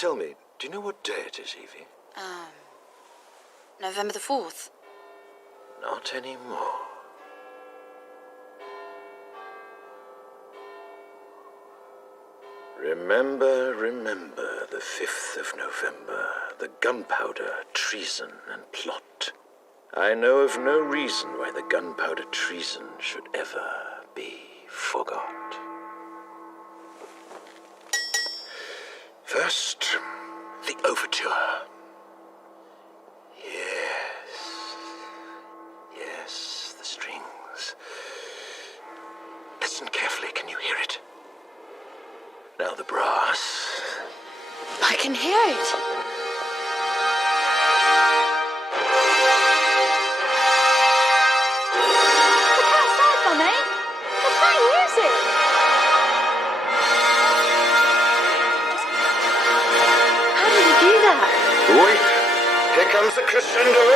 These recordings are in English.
Tell me, do you know what day it is, Evie? November the 4th. Not anymore. Remember the 5th of November, the gunpowder, treason, and plot. I know of no reason why the gunpowder treason should ever be forgot. First, the overture. Yes, the strings. Listen carefully, can you hear it? Now the brass. I can hear it. The cat's died, Mummy. They're playing music. How did he do that? Wait, here comes the crescendo.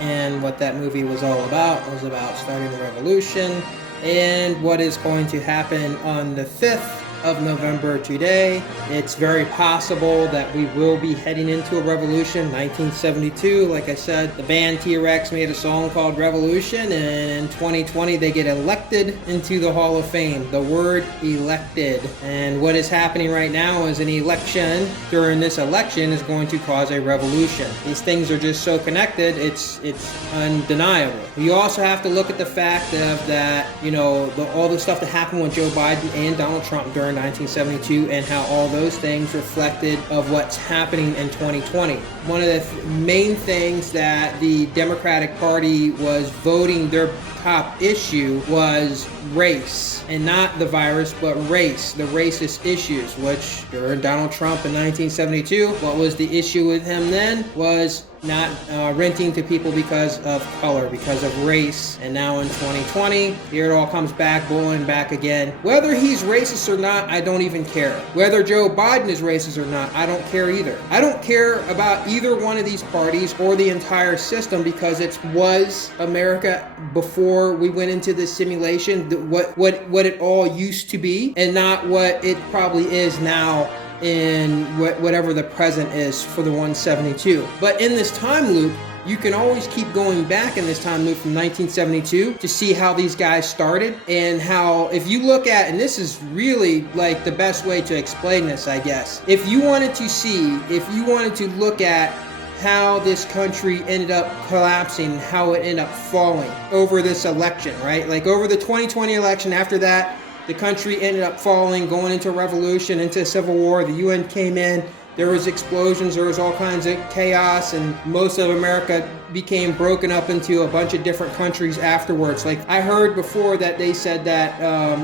And what that movie was all about was about starting a revolution and what is going to happen on the 5th of November today. It's very possible that we will be heading into a revolution. 1972, like I said, the band T-Rex made a song called Revolution, and in 2020 they get elected into the Hall of Fame. The word elected. And what is happening right now is an election. During this election is going to cause a revolution. These things are just so connected, it's undeniable. You also have to look at the fact of that, all the stuff that happened with Joe Biden and Donald Trump during 1972 and how all those things reflected of what's happening in 2020. One of the main things that the Democratic Party was voting their top issue was race, and not the virus, but race, the racist issues, which during Donald Trump in 1972, what was the issue with him then was not renting to people because of color, because of race. And now in 2020, here it all comes back, boiling back again. Whether he's racist or not, I don't even care. Whether Joe Biden is racist or not, I don't care either. I don't care about either one of these parties or the entire system, because it was America before we went into this simulation, what it all used to be, and not what it probably is now in whatever the present is for the 172. But in this time loop, you can always keep going back in this time loop from 1972 to see how these guys started, and how, if you look at, and this is really like the best way to explain this, I guess, if you wanted to look at how this country ended up collapsing, how it ended up falling over this election, right? Like over the 2020 election, after that, the country ended up falling, going into a revolution, into a civil war. The UN came in. There was explosions. There was all kinds of chaos, and most of America became broken up into a bunch of different countries afterwards. Like I heard before that they said that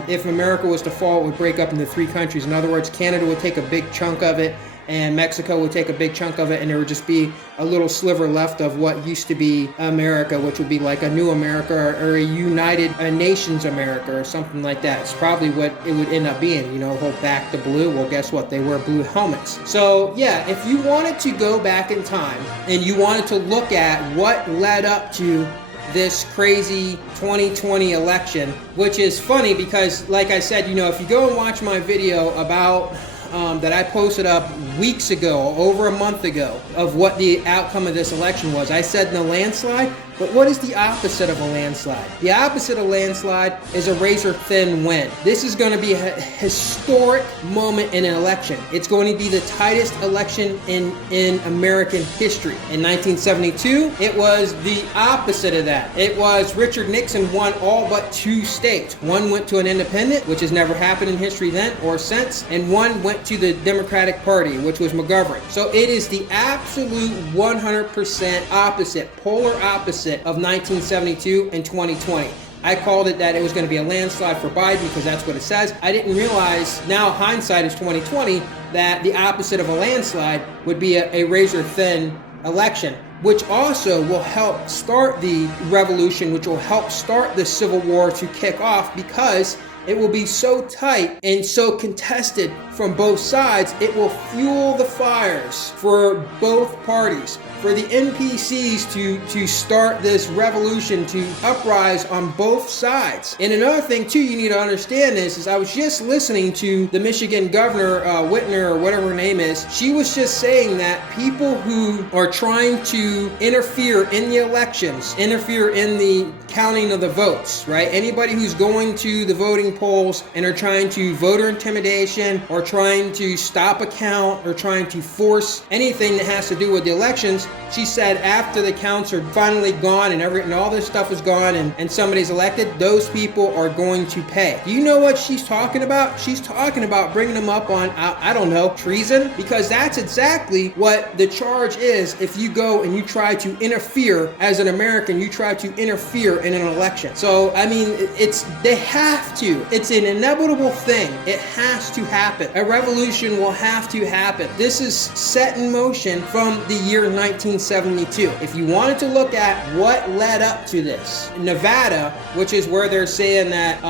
if America was to fall, it would break up into 3 countries. In other words, Canada would take a big chunk of it, and Mexico would take a big chunk of it, and there would just be a little sliver left of what used to be America, which would be like a new America, or a United Nations America, or something like that. It's probably what it would end up being, whole back to blue. Well, guess what? They wear blue helmets. So yeah, if you wanted to go back in time and you wanted to look at what led up to this crazy 2020 election, which is funny because, like I said, if you go and watch my video about that I posted up weeks ago, over a month ago, of what the outcome of this election was. I said in a landslide, but what is the opposite of a landslide? The opposite of a landslide is a razor-thin win. This is going to be a historic moment in an election. It's going to be the tightest election in American history. In 1972, it was the opposite of that. It was Richard Nixon won all but 2 states. One went to an independent, which has never happened in history then or since, and one went to the Democratic Party, which was McGovern. So it is the absolute 100% opposite, polar opposite of 1972 and 2020. I called it that it was going to be a landslide for Biden because that's what it says. I didn't realize, now hindsight is 2020, that the opposite of a landslide would be a razor-thin election. which also will help start the revolution, which will help start the Civil War to kick off, because it will be so tight and so contested from both sides, it will fuel the fires for both parties, for the NPCs to start this revolution, to uprise on both sides. And another thing too you need to understand is I was just listening to the Michigan governor, Whitner, or whatever her name is. She was just saying that people who are trying to interfere in the elections, interfere in the counting of the votes, right? Anybody who's going to the voting polls and are trying to voter intimidation, or trying to stop a count, or trying to force anything that has to do with the elections, she said after the counts are finally gone and all this stuff is gone and somebody's elected, those people are going to pay. Do you know what she's talking about? She's talking about bringing them up on, I don't know, treason, because that's exactly what the charge is if you go and you try to interfere as an American, you try to interfere in an election. So, I mean, they have to. It's an inevitable thing. It has to happen. A revolution will have to happen. This is set in motion from the year 1972. If you wanted to look at what led up to this, Nevada, which is where they're saying that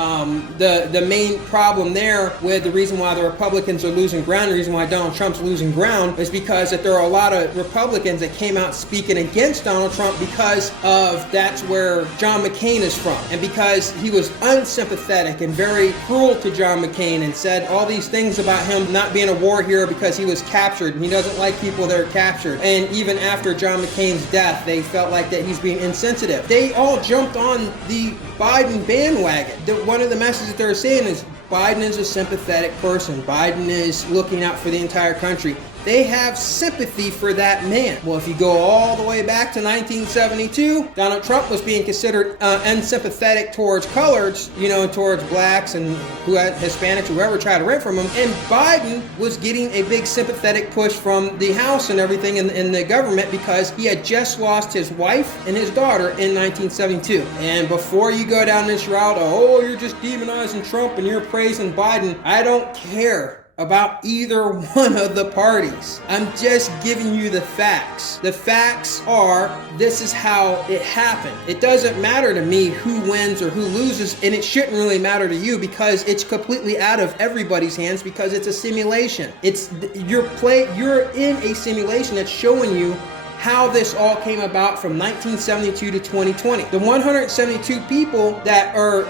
the main problem there with the reason why the Republicans are losing ground, the reason why Donald Trump's losing ground, is because that there are a lot of Republicans that came out speaking against Donald Trump because of that's where John McCain is from, and because he was unsympathetic and very cruel to John McCain and said all these things about him not being a war hero because he was captured and he doesn't like people that are captured. And even after John McCain's death, they felt like that he's being insensitive. They all jumped on the Biden bandwagon. One of the messages that they're saying is Biden is a sympathetic person. Biden is looking out for the entire country. They have sympathy for that man. Well, if you go all the way back to 1972, Donald Trump was being considered unsympathetic towards coloreds, towards blacks and Hispanics, whoever tried to rent from him. And Biden was getting a big sympathetic push from the House and everything in the government because he had just lost his wife and his daughter in 1972. And before you go down this route, you're just demonizing Trump and you're praising Biden, I don't care about either one of the parties. I'm just giving you the facts. The facts are, this is how it happened. It doesn't matter to me who wins or who loses, and it shouldn't really matter to you because it's completely out of everybody's hands because it's a simulation. You're in a simulation that's showing you how this all came about from 1972 to 2020. The 172 people that are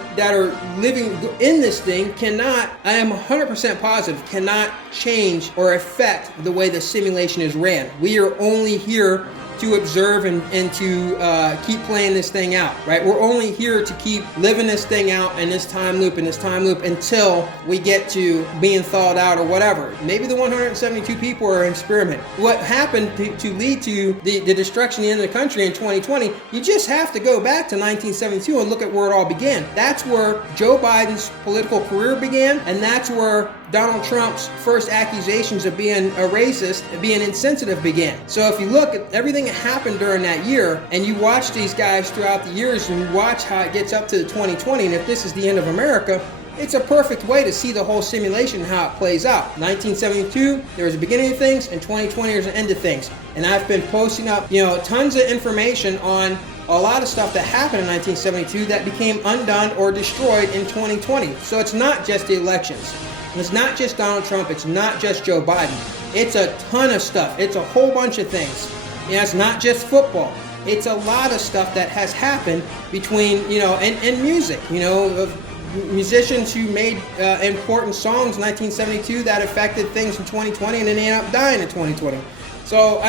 living in this thing cannot, I am 100% positive, cannot change or affect the way the simulation is ran. We are only here to observe and to keep playing this thing out, right? We're only here to keep living this thing out in this time loop until we get to being thawed out or whatever. Maybe the 172 people are an experiment. What happened to lead to the destruction of the end of the country in 2020, you just have to go back to 1972 and look at where it all began. That's where Joe Biden's political career began, and that's where Donald Trump's first accusations of being a racist and being insensitive began. So if you look at everything that happened during that year and you watch these guys throughout the years and you watch how it gets up to 2020, and if this is the end of America, it's a perfect way to see the whole simulation and how it plays out. 1972, there was a beginning of things, and 2020 there's an end of things. And I've been posting up, tons of information on a lot of stuff that happened in 1972 that became undone or destroyed in 2020. So it's not just the elections. It's not just Donald Trump. It's not just Joe Biden. It's a ton of stuff. It's a whole bunch of things. It's not just football. It's a lot of stuff that has happened between, and music, of musicians who made important songs in 1972 that affected things in 2020 and then they ended up dying in 2020. So,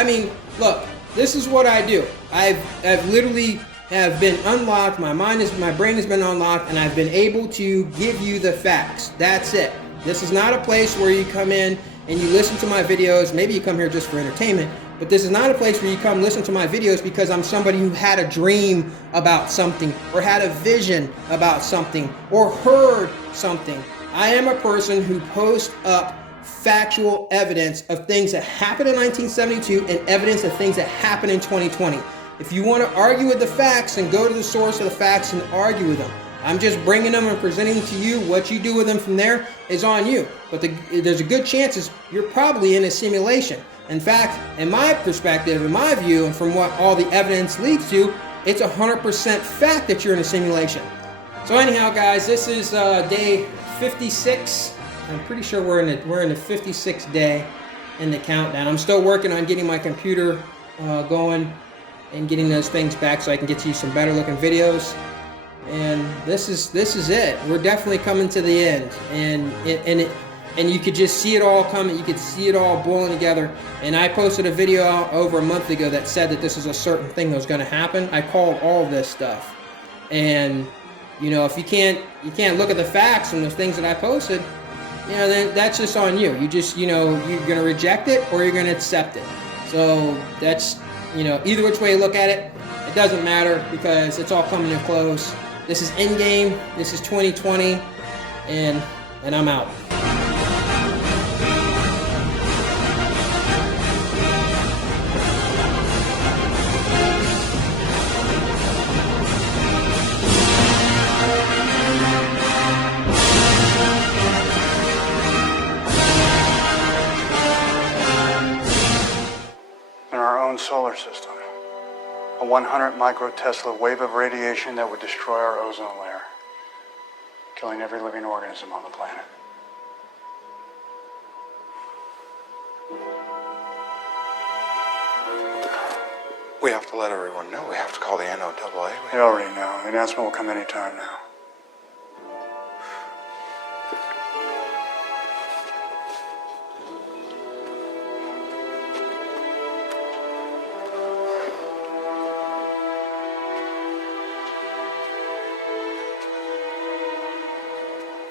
look, this is what I do. I've literally have been unlocked. My brain has been unlocked, and I've been able to give you the facts. That's it. This is not a place where you come in and you listen to my videos. Maybe you come here just for entertainment, but this is not a place where you come listen to my videos because I'm somebody who had a dream about something or had a vision about something or heard something. I am a person who posts up factual evidence of things that happened in 1972 and evidence of things that happened in 2020. If you want to argue with the facts, then go to the source of the facts and argue with them. I'm just bringing them and presenting to you. What you do with them from there is on you. But there's a good chance you're probably in a simulation. In fact, in my perspective, in my view, and from what all the evidence leads to, it's 100% fact that you're in a simulation. So anyhow, guys, this is day 56. I'm pretty sure we're in the 56th day in the countdown. I'm still working on getting my computer going and getting those things back so I can get to you some better looking videos. And this is it. We're definitely coming to the end, and you could just see it all coming. You could see it all boiling together. And I posted a video out over a month ago that said that this is a certain thing that was going to happen. I called all of this stuff, and you know, if you can't look at the facts and the things that I posted, you know, then that's just on you. You just, you know, you're going to reject it or you're going to accept it. So that's, you know, either which way you look at it, it doesn't matter because it's all coming to close. This is Endgame. This is 2020, and I'm out. In our own solar system, a 100 microtesla wave of radiation that would destroy our ozone layer, killing every living organism on the planet. We have to let everyone know. We have to call the NOAA. They already know. The announcement will come anytime now.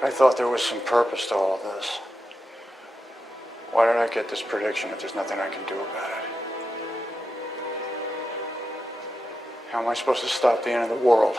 I thought there was some purpose to all of this. Why did I get this prediction if there's nothing I can do about it? How am I supposed to stop the end of the world?